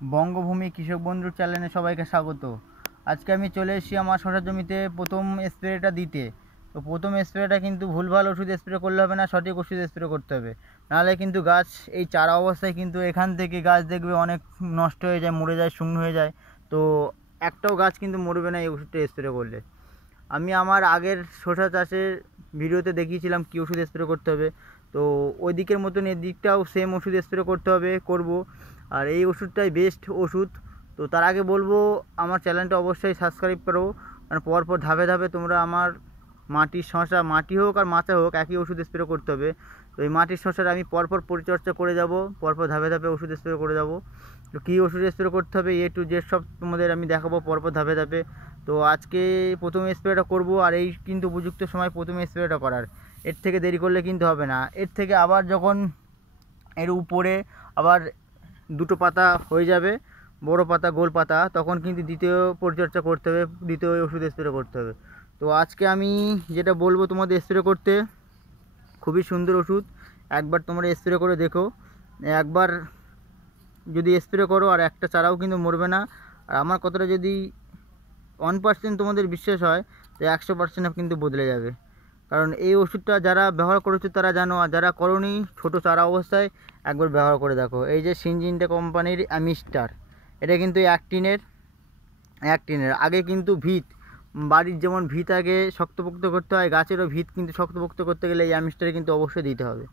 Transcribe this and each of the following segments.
বঙ্গভূমি কৃষক বন্ধুর চ্যানেলে সবাইকে স্বাগত। আজকে আমি চলে এসেছি আমার শশার জমিতে প্রথম স্প্রেটা দিতে। তো প্রথম স্প্রেটা কিন্তু ভুলভাল ওষুধ স্প্রে করলে হবে না, সঠিক ওষুধ স্প্রে করতে হবে, নাহলে কিন্তু গাছ এই চারা অবস্থায় কিন্তু এখান থেকে গাছ দেখবে অনেক নষ্ট হয়ে যায়, মরে যায়, শুকনো হয়ে যায়। তো একটাও গাছ কিন্তু মরবে না এই ওষুধটা স্প্রে করলে। আমি আমার আগের শসা চাষের ভিডিওতে দেখিয়েছিলাম কী ওষুধ স্প্রে করতে হবে। তো ওই দিকের মতন এদিকটাও সেম ওষুধ স্প্রে করতে হবে, করব। আর এই ওষুধটাই বেস্ট ওষুধ। তো তার আগে বলবো আমার চ্যানেলটা অবশ্যই সাবস্ক্রাইব করো, কারণ পরপর ধাপে ধাপে তোমরা আমার মাটির শসা, মাটি হোক আর মাচা হোক, একই ওষুধ স্প্রে করতে হবে। তো এই মাটির শসার আমি পরপর পরিচর্যা করে যাব, পরপর ধাপে ধাপে ওষুধ স্প্রে করে যাব। তো কী ওষুধ স্প্রে করতে হবে টু জেড সব তোমাদের আমি দেখাবো পরপর ধাপে ধাপে। তো আজকে প্রথম স্প্রেটা করব, আর এই কিন্তু উপযুক্ত সময় প্রথম স্প্রেটা করার। এর থেকে দেরি করলে কিন্তু হবে না। এর থেকে আবার যখন এর উপরে আবার দুটো পাতা হয়ে যাবে, বড় পাতা, গোল পাতা, তখন কিন্তু দ্বিতীয় পরিচর্যা করতে হবে, দ্বিতীয় ওষুধ স্প্রে করতে হবে। তো আজকে আমি যেটা বলবো তোমাদের স্প্রে করতে, খুবই সুন্দর ওষুধ। একবার তোমরা স্প্রে করে দেখো, একবার যদি স্প্রে করো আর একটা চারাও কিন্তু মরবে না। আর আমার কথাটা যদি 1% তোমাদের বিশ্বাস হয়, তো 100% কিন্তু বদলে যাবে। কারণ এই ওষুধটা যারা ব্যবহার করেছো তারা জানো, আর যারা করোনি ছোটো চারা অবস্থায় একবার ব্যবহার করে দেখো। এই যে সিনজিনটা কোম্পানির অ্যামিস্টার, এটা কিন্তু এক টিনের আগে কিন্তু ভিত, বাড়ির যেমন ভিত আগে শক্তপোক্ত করতে হয়, গাছেরও ভিত কিন্তু শক্তপোক্ত করতে গেলে এই অ্যামিস্টার কিন্তু অবশ্যই দিতে হবে।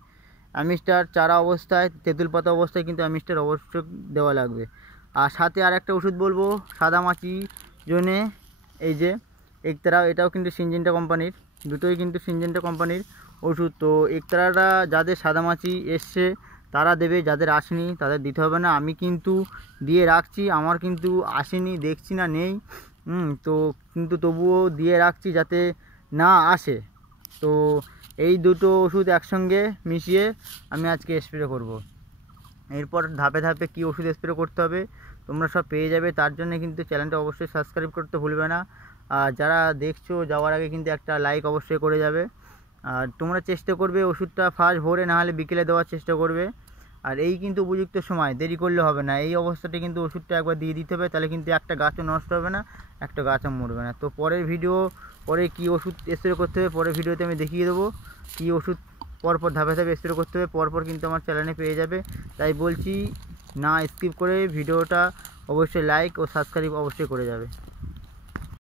অ্যামিস্টার চারা অবস্থায়, তেঁতুল পাতা অবস্থায় কিন্তু অ্যামিস্টার অবশ্যই দেওয়া লাগবে। আর সাথে আর একটা ওষুধ বলবো সাদামাছি জন্যে, এই যে একতারা, এটাও কিন্তু সিনজেন্টা কোম্পানির, দুটোই কিন্তু সিনজেন্টা কোম্পানির ওষুধ। তো একতারাটা যাদের সাদামাছি এসছে তারা দেবে, যাদের আসেনি তাদের দিতে হবে না। আমি কিন্তু দিয়ে রাখছি, আমার কিন্তু আসেনি, দেখছি না নেই, তো কিন্তু তবুও দিয়ে রাখছি যাতে না আসে। তো এই দুটো ওষুধ একসঙ্গে মিশিয়ে আমি আজকে স্প্রে করব। এরপর ধাপে ধাপে কী ওষুধ স্প্রে করতে হবে তোমরা সব পেয়ে যাবে। তার জন্য কিন্তু চ্যানেলটা অবশ্যই সাবস্ক্রাইব করতে ভুলবে না। আর যারা দেখছো যাওয়ার আগে কিন্তু একটা লাইক অবশ্যই করে যাবে। আর তোমরা চেষ্টা করবে ওষুধটা ফার্স্ট ভোরে না হলে বিকেলে দেওয়ার চেষ্টা করবে। আর এই কিন্তু উপযুক্ত সময়, দেরি করলে হবে না। এই অবস্থাতে কিন্তু ওষুধটা একবার দিয়ে দিতে হবে, তাহলে কিন্তু একটা গাছও নষ্ট হবে না, একটা গাছও মরবে না। তো পরের ভিডিও, পরে কী ওষুধ স্প্রে করতে হবে পরের ভিডিওতে আমি দেখিয়ে দেবো। কী ওষুধ পরপর ধাপে ধাপে স্প্রে করতে হবে পরপর কিন্তু আমার চ্যানেলে পেয়ে যাবে। তাই বলছি, না স্কিপ করে ভিডিওটা অবশ্যই লাইক ও সাবস্ক্রাইব অবশ্যই করে যাবে।